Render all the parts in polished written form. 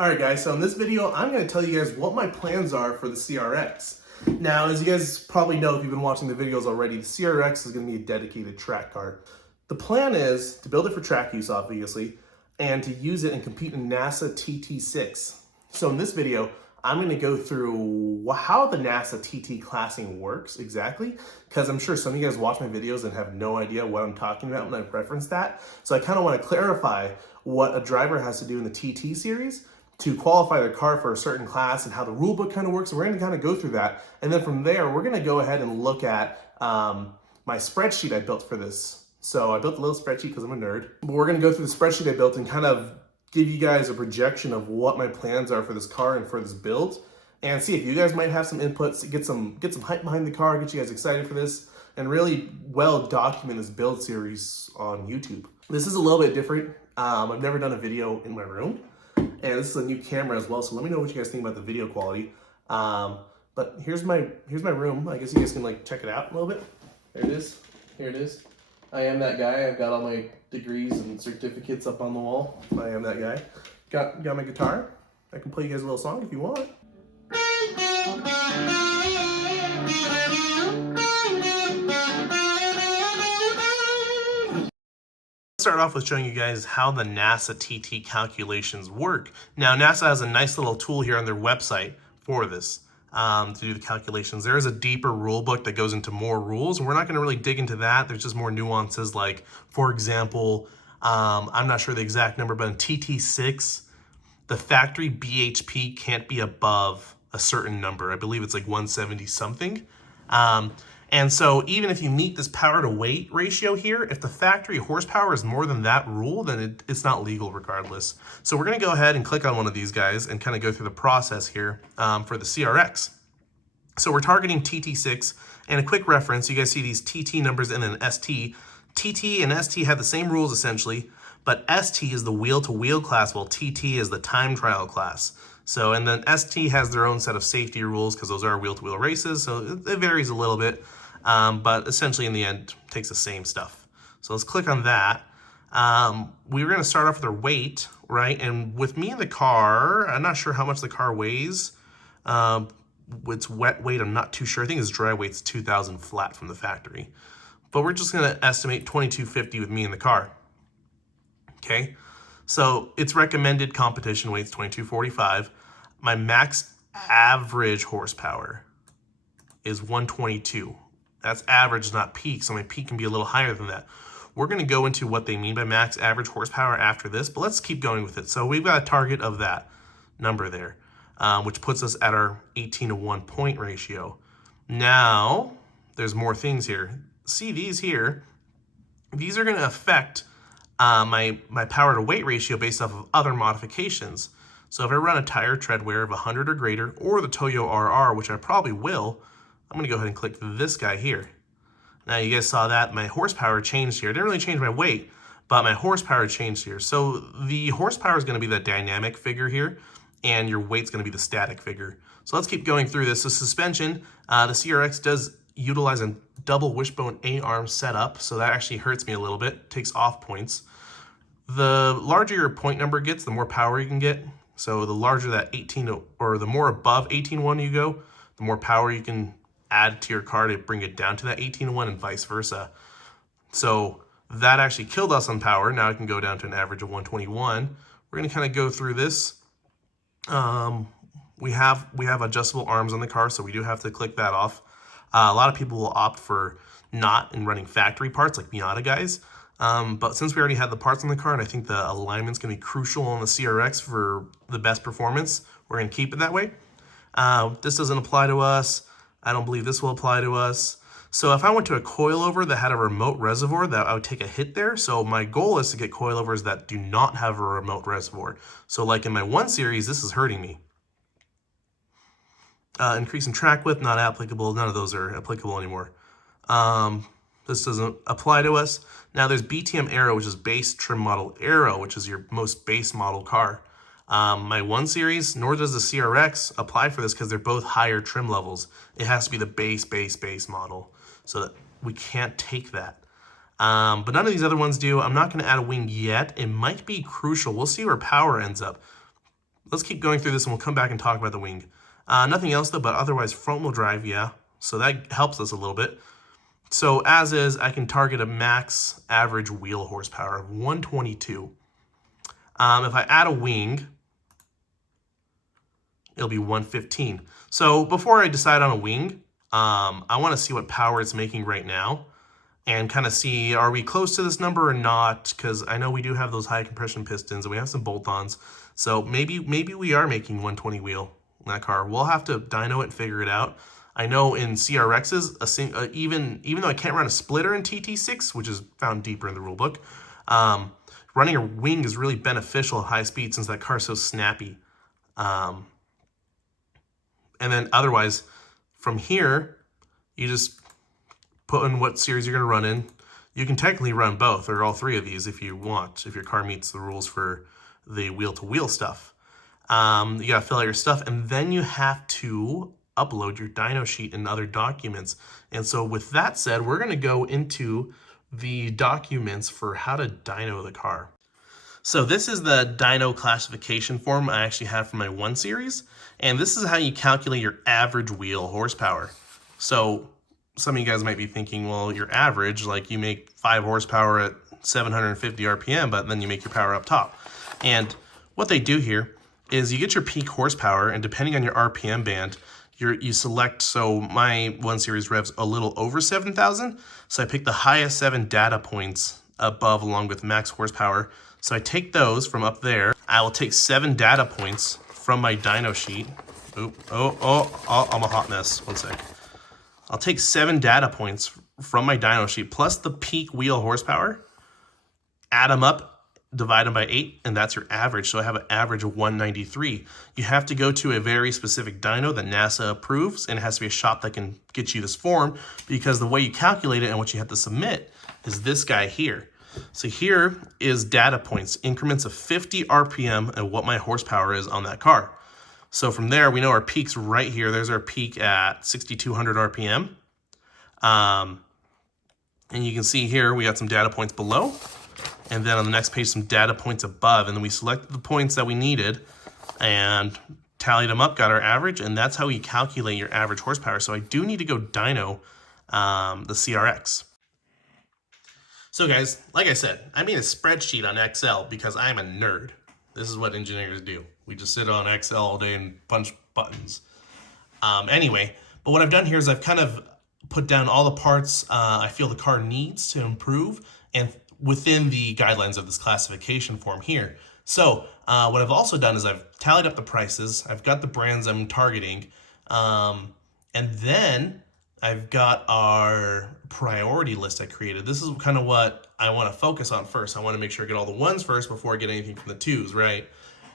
Alright guys, so in this video, I'm going to tell you guys what my plans are for the CRX. Now, as you guys probably know if you've been watching the videos already, the CRX is going to be a dedicated track car. The plan is to build it for track use, obviously, and to use it and compete in NASA TT6. So in this video, I'm going to go through how the NASA TT classing works exactly, because I'm sure some of you guys watch my videos and have no idea what I'm talking about when I reference that. So I kind of want to clarify what a driver has to do in the TT series to qualify their car for a certain class and how the rule book kind of works. So we're going to kind of go through that. And then from there, we're going to go ahead and look at my spreadsheet I built for this. So I built a little spreadsheet because I'm a nerd. But we're going to go through the spreadsheet I built and kind of give you guys a projection of what my plans are for this car and for this build. And see if you guys might have some inputs, get some hype behind the car, get you guys excited for this, and really well document this build series on YouTube. This is a little bit different. I've never done a video in my room. And this is a new camera as well, so let me know what you guys think about the video quality. But here's my room. I guess you guys can like check it out a little bit. There it is. Here it is. I am that guy. I've got all my degrees and certificates up on the wall. I am that guy. Got my guitar. I can play you guys a little song if you want. Start off with showing you guys how the NASA TT calculations work. Now, NASA has a nice little tool here on their website for this to do the calculations. There is a deeper rule book that goes into more rules, and we're not going to really dig into that. There's just more nuances, like, for example, I'm not sure the exact number, but in TT6, the factory BHP can't be above a certain number. I believe it's like 170 something. And so even if you meet this power to weight ratio here, if the factory horsepower is more than that rule, then it's not legal regardless. So we're going to go ahead and click on one of these guys and kind of go through the process here for the CRX. So we're targeting TT6, and a quick reference, you guys see these TT numbers and then ST. TT and ST have the same rules essentially, but ST is the wheel-to-wheel class, while TT is the time trial class. So, and then ST has their own set of safety rules because those are wheel-to-wheel races, so it varies a little bit. But essentially in the end takes the same stuff. So let's click on that. We were going to start off with our weight, right? And with me in the car, I'm not sure how much the car weighs. Its wet weight, I'm not too sure. I think its dry weight's 2,000 flat from the factory. But we're just going to estimate 2250 with me in the car. Okay, so its recommended competition weight's 2245. My max average horsepower is 122. That's average, not peak, so my peak can be a little higher than that. We're going to go into what they mean by max average horsepower after this, but let's keep going with it. So we've got a target of that number there, which puts us at our 18:1 point ratio. Now, there's more things here. See these here? These are going to affect my power to weight ratio based off of other modifications. So if I run a tire tread wear of 100 or greater, or the Toyo RR, which I probably will, I'm going to go ahead and click this guy here. Now you guys saw that my horsepower changed here. It didn't really change my weight, but my horsepower changed here. So the horsepower is going to be the dynamic figure here, and your weight's going to be the static figure. So let's keep going through this. So suspension, the CRX does utilize a double wishbone A-arm setup, so that actually hurts me a little bit, takes off points. The larger your point number gets, the more power you can get. So the larger that 18, or the more above 18.1 you go, the more power you can add to your car to bring it down to that 18:1 and vice versa. So that actually killed us on power. Now I can go down to an average of 121. We're going to kind of go through this. We have adjustable arms on the car, so we do have to click that off. A lot of people will opt for not in running factory parts like Miata guys. But since we already had the parts on the car, and I think the alignment's going to be crucial on the CRX for the best performance, we're going to keep it that way. This doesn't apply to us. I don't believe this will apply to us. So if I went to a coilover that had a remote reservoir, that I would take a hit there. So my goal is to get coilovers that do not have a remote reservoir. So like in my 1 series, this is hurting me. Increase in track width, not applicable. None of those are applicable anymore. This doesn't apply to us. Now there's BTM Aero, which is base trim model Aero, which is your most base model car. My 1 series, nor does the CRX apply for this because they're both higher trim levels. It has to be the base model, so that we can't take that. But none of these other ones do. I'm not going to add a wing yet. It might be crucial. We'll see where power ends up. let's keep going through this and we'll come back and talk about the wing. Nothing else though, but otherwise front wheel drive, yeah. So that helps us a little bit. So as is, I can target a max average wheel horsepower of 122. If I add a wing, it'll be 115. So before I decide on a wing, I want to see what power it's making right now and kind of see, are we close to this number or not? Because I know we do have those high compression pistons and we have some bolt-ons. So maybe we are making 120 wheel in that car. We'll have to dyno it and figure it out. I know in CRXs, even though I can't run a splitter in TT6, which is found deeper in the rulebook, running a wing is really beneficial at high speed since that car is so snappy. And then otherwise, from here, you just put in what series you're going to run in. You can technically run both or all three of these if you want, if your car meets the rules for the wheel-to-wheel stuff. You got to fill out your stuff, and then you have to upload your dyno sheet and other documents. And so with that said, we're going to go into the documents for how to dyno the car. So this is the dyno classification form I actually have for my 1 series, and this is how you calculate your average wheel horsepower. So some of you guys might be thinking, well, your average, like you make 5 horsepower at 750 RPM, but then you make your power up top. And what they do here is you get your peak horsepower, and depending on your RPM band, you select, so my 1 series revs a little over 7,000, so I pick the highest 7 data points above along with max horsepower. So I take those from up there. I will take 7 data points from my dyno sheet. I'm a hot mess, 1 sec. I'll take 7 data points from my dyno sheet plus the peak wheel horsepower, add them up, divide them by 8, and that's your average. So I have an average of 193. You have to go to a very specific dyno that NASA approves, and it has to be a shop that can get you this form, because the way you calculate it and what you have to submit is this guy here. So here is data points, increments of 50 RPM and what my horsepower is on that car. So from there, we know our peak's right here. There's our peak at 6,200 RPM. And you can see here, we got some data points below. And then on the next page, some data points above. And then we selected the points that we needed and tallied them up, got our average. And that's how you calculate your average horsepower. So I do need to go dyno the CRX. So guys, like I said, I made a spreadsheet on Excel because I'm a nerd. This is what engineers do. We just sit on Excel all day and punch buttons. Anyway, but what I've done here is I've kind of put down all the parts I feel the car needs to improve and within the guidelines of this classification form here. So what I've also done is I've tallied up the prices. I've got the brands I'm targeting. And then I've got our priority list I created. This is kind of what I want to focus on first. I want to make sure I get all the 1s first before I get anything from the 2s, right?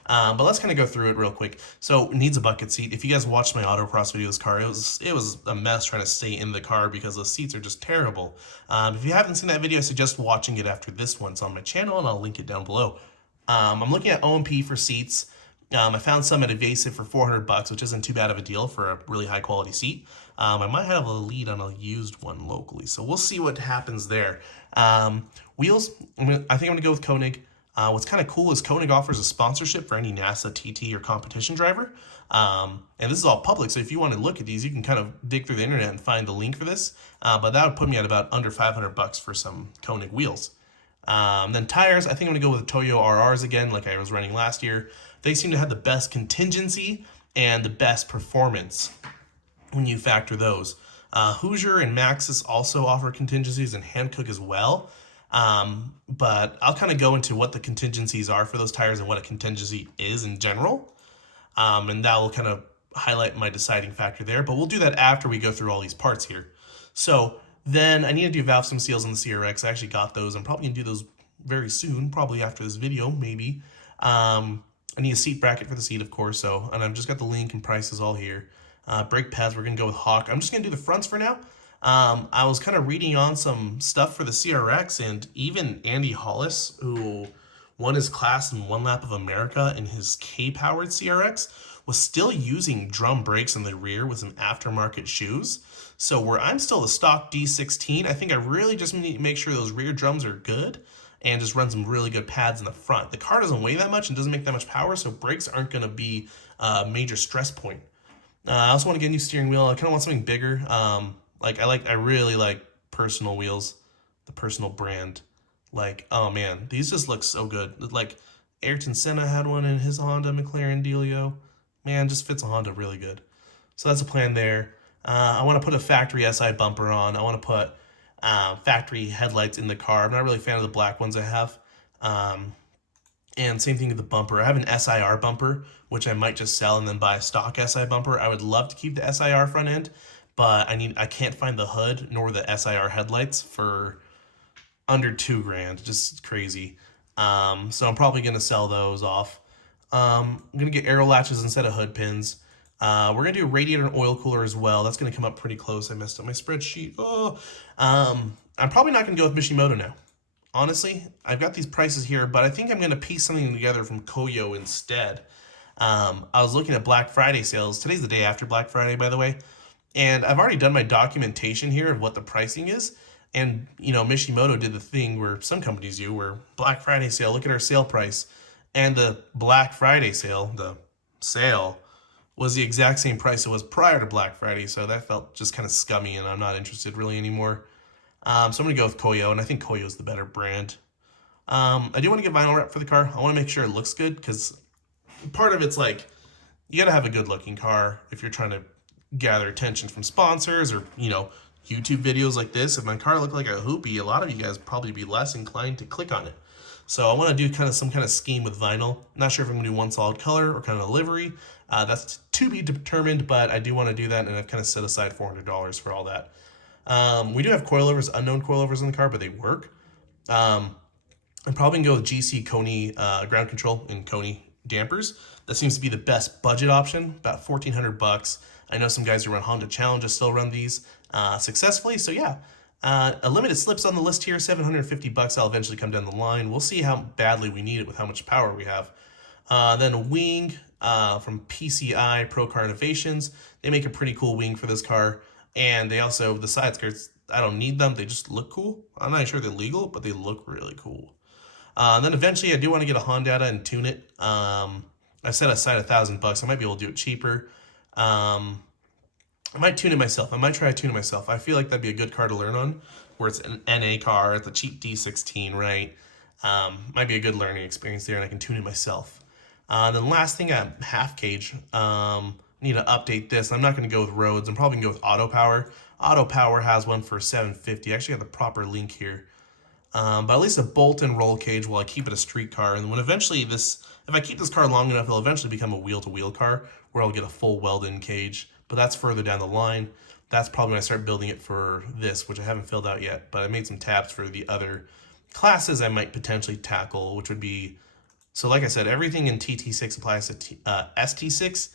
But let's kind of go through it real quick. So it needs a bucket seat. If you guys watched my autocross video of this car, it was a mess trying to stay in the car because the seats are just terrible. If you haven't seen that video, I suggest watching it after this one. It's on my channel and I'll link it down below. I'm looking at O&P for seats. I found some at Evasive for $400, which isn't too bad of a deal for a really high quality seat. I might have a lead on a used one locally, so we'll see what happens there. Wheels, I think I'm gonna go with Koenig. What's kind of cool is Koenig offers a sponsorship for any NASA, TT, or competition driver. And this is all public, so if you want to look at these, you can kind of dig through the internet and find the link for this. But that would put me at about under $500 for some Koenig wheels. Then tires, I think I'm gonna go with the Toyo RRs again, like I was running last year. They seem to have the best contingency and the best performance when you factor those. Hoosier and Maxxis also offer contingencies, and Hankook as well. But I'll kind of go into what the contingencies are for those tires and what a contingency is in general. And that will kind of highlight my deciding factor there, but we'll do that after we go through all these parts here. So then I need to do valve stem seals on the CRX. I actually got those. I'm probably gonna do those very soon, probably after this video, maybe. I need a seat bracket for the seat, of course, and I've just got the link and prices all here. Brake pads, we're gonna go with Hawk. I'm just gonna do the fronts for now. I was kind of reading on some stuff for the CRX, and even Andy Hollis, who won his class in One Lap of America in his K-powered CRX, was still using drum brakes in the rear with some aftermarket shoes. So where I'm still the stock D16, I think I really just need to make sure those rear drums are good and just run some really good pads in the front. The car doesn't weigh that much and doesn't make that much power, so brakes aren't going to be a major stress point. I also want to get a new steering wheel. I kind of want something bigger. I really like Personal wheels, the Personal brand. Like, oh man, these just look so good. Like, Ayrton Senna had one in his Honda McLaren Dealio. Man, just fits a Honda really good. So that's a plan there. I want to put a factory SI bumper on. I want to put factory headlights in the car. I'm not really a fan of the black ones I have. And same thing with the bumper. I have an SIR bumper, which I might just sell and then buy a stock SI bumper. I would love to keep the SIR front end, but I can't find the hood nor the SIR headlights for under $2,000. Just crazy. So I'm probably gonna sell those off. I'm gonna get aero latches instead of hood pins. We're gonna do a radiator and oil cooler as well. That's gonna come up pretty close. I messed up my spreadsheet. Oh, I'm probably not gonna go with Mishimoto now. Honestly, I've got these prices here, but I think I'm gonna piece something together from Koyo instead. I was looking at Black Friday sales. Today's the day after Black Friday, by the way. And I've already done my documentation here of what the pricing is. And, Mishimoto did the thing where some companies do, where Black Friday sale, look at our sale price. And the Black Friday sale, the sale, was the exact same price it was prior to Black Friday. So that felt just kind of scummy, and I'm not interested really anymore. So I'm going to go with Koyo, and I think Koyo is the better brand. I do want to get vinyl wrap for the car. I want to make sure it looks good, because part of it's like, you got to have a good looking car if you're trying to gather attention from sponsors or, YouTube videos like this. If my car looked like a hoopy, a lot of you guys probably be less inclined to click on it. So I want to do some kind of scheme with vinyl. Not sure if I'm going to do one solid color or kind of a livery. That's to be determined, but I do want to do that, and I've kind of set aside $400 for all that. We do have coilovers, unknown coilovers in the car, but they work. I'm probably gonna go with GC Koni ground control and Koni dampers. That seems to be the best budget option, about $1,400. I know some guys who run Honda Challenges still run these successfully. So yeah, a limited slips on the list here, $750. I'll eventually come down the line. We'll see how badly we need it with how much power we have. Then a wing from PCI Pro Car Innovations. They make a pretty cool wing for this car. And they also, the side skirts, I don't need them. They just look cool. I'm not sure they're legal, but they look really cool. Then eventually I do want to get a Honda and tune it. I set aside $1,000. I might be able to do it cheaper. I might tune it myself. I might try to tune it myself. I feel like that'd be a good car to learn on, where it's an NA car, it's a cheap D16, right? Might be a good learning experience there, and I can tune it myself. Then last thing, half cage. Need to update this. I'm not going to go with Rhodes. I'm probably going to go with Auto Power. Auto Power has one for $750. I actually got the proper link here. But at least a bolt and roll cage while I keep it a street car. And when eventually if I keep this car long enough, it'll eventually become a wheel-to-wheel car where I'll get a full weld-in cage. But that's further down the line. That's probably when I start building it for this, which I haven't filled out yet. But I made some tabs for the other classes I might potentially tackle, which would be, so like I said, everything in TT6 applies to ST6.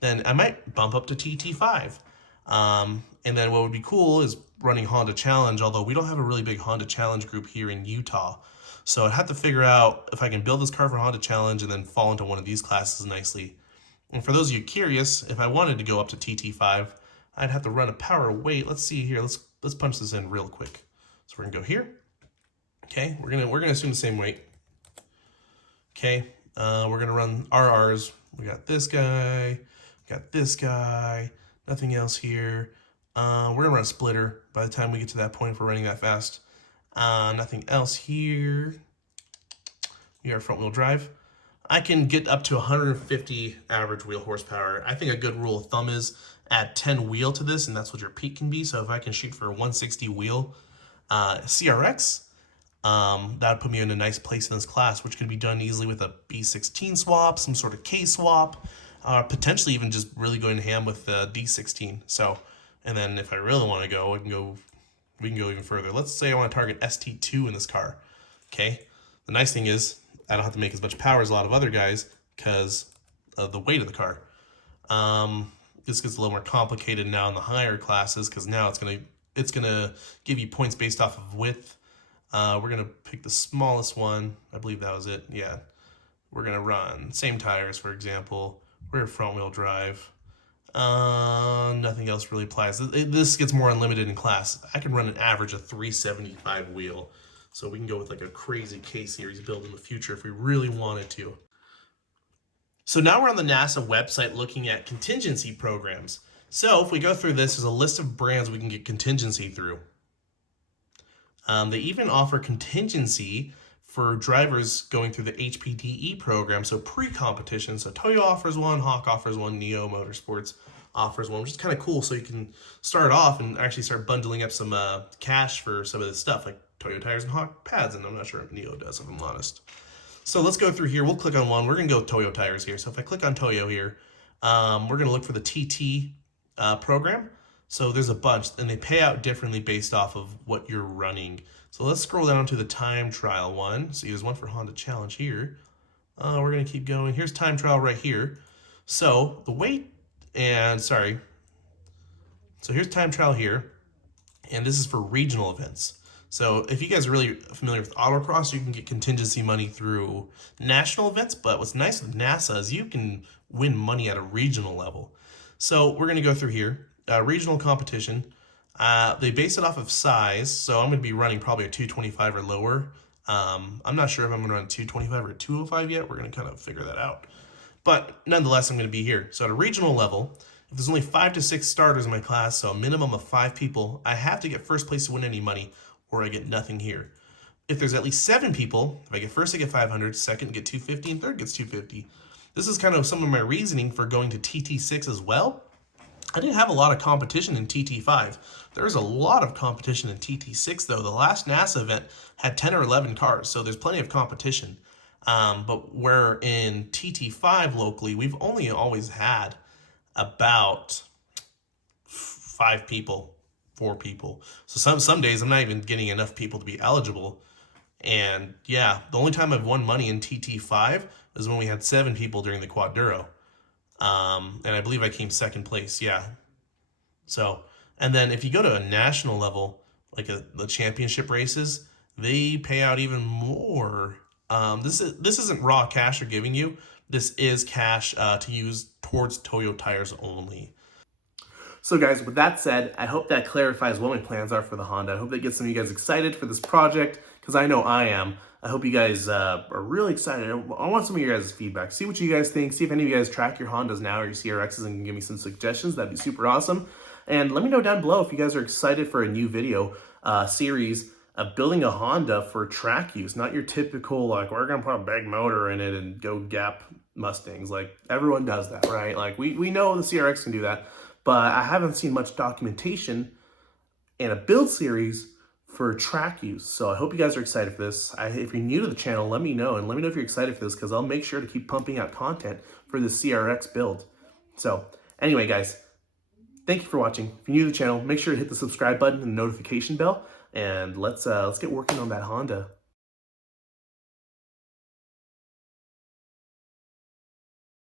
Then I might bump up to TT5. And then what would be cool is running Honda Challenge, although we don't have a really big Honda Challenge group here in Utah. So I'd have to figure out if I can build this car for Honda Challenge and then fall into one of these classes nicely. And for those of you curious, if I wanted to go up to TT5, I'd have to run a power weight. Let's see here. Let's punch this in real quick. So we're gonna go here. Okay, we're gonna assume the same weight. Okay, we're gonna run RRs. We got this guy. Got this guy, nothing else here. We're gonna run a splitter by the time we get to that point if we're running that fast. Nothing else here. We are front wheel drive. I can get up to 150 average wheel horsepower. I think a good rule of thumb is add 10 wheel to this, and that's what your peak can be. So if I can shoot for a 160 wheel CRX, that would put me in a nice place in this class, which could be done easily with a B16 swap, some sort of K swap. Potentially even just really going ham with the D16. So, and then if I really want to go, we can go even further. Let's say I want to target ST2 in this car. Okay. The nice thing is I don't have to make as much power as a lot of other guys because of the weight of the car. This gets a little more complicated now in the higher classes because now it's gonna give you points based off of width. We're gonna pick the smallest one. I believe that was it. Yeah. We're gonna run same tires, for example. Rear front wheel drive. Nothing else really applies. This gets more unlimited in class. I can run an average of 375 wheel. So we can go with like a crazy K-Series build in the future if we really wanted to. So now we're on the NASA website looking at contingency programs. So if we go through this, there's a list of brands we can get contingency through. They even offer contingency for drivers going through the HPDE program, so pre-competition. So Toyo offers one, Hawk offers one, Neo Motorsports offers one, which is kind of cool. So you can start off and actually start bundling up some cash for some of this stuff, like Toyo tires and Hawk pads, and I'm not sure if Neo does, if I'm honest. So let's go through here. We'll click on one. We're going to go with Toyo tires here. So if I click on Toyo here, we're going to look for the TT program. So there's a bunch, and they pay out differently based off of what you're running. So let's scroll down to the time trial one. See, there's one for Honda Challenge here. We're going to keep going. Here's time trial right here. So the weight, and sorry. So here's time trial here, and this is for regional events. So if you guys are really familiar with autocross, you can get contingency money through national events, but what's nice with NASA is you can win money at a regional level. So we're going to go through here. Regional competition. They base it off of size, so I'm going to be running probably a 225 or lower. I'm not sure if I'm going to run 225 or 205 yet. We're going to kind of figure that out. But nonetheless, I'm going to be here. So at a regional level, if there's only 5 to 6 starters in my class, so a minimum of 5 people, I have to get first place to win any money, or I get nothing here. If there's at least 7 people, if I get first, I get 500, second, get 250, and third gets 250. This is kind of some of my reasoning for going to TT6 as well. I didn't have a lot of competition in TT5. There's a lot of competition in TT6 though. The last NASA event had 10 or 11 cars, so there's plenty of competition. But where in TT5 locally, we've only always had about 5 people, 4 people. So some days I'm not even getting enough people to be eligible. And yeah, the only time I've won money in TT5 is when we had 7 people during the Quaduro. And I believe I came second place, yeah. So, and then if you go to a national level, like the championship races, they pay out even more. This isn't raw cash they're giving you. This is cash to use towards Toyo tires only. So guys, with that said, I hope that clarifies what my plans are for the Honda. I hope that gets some of you guys excited for this project, because I know I am. I hope you guys are really excited. I want some of your guys' feedback. See what you guys think. See if any of you guys track your Hondas now or your CRXs and can give me some suggestions. That'd be super awesome. And let me know down below if you guys are excited for a new video series of building a Honda for track use. Not your typical, like, we're going to put a big motor in it and go gap Mustangs. Like, everyone does that, right? Like, we know the CRX can do that. But I haven't seen much documentation in a build series for track use. So I hope you guys are excited for this. If you're new to the channel, let me know. And let me know if you're excited for this, because I'll make sure to keep pumping out content for the CRX build. So anyway, guys, thank you for watching. If you're new to the channel, make sure to hit the subscribe button and the notification bell. And let's get working on that Honda.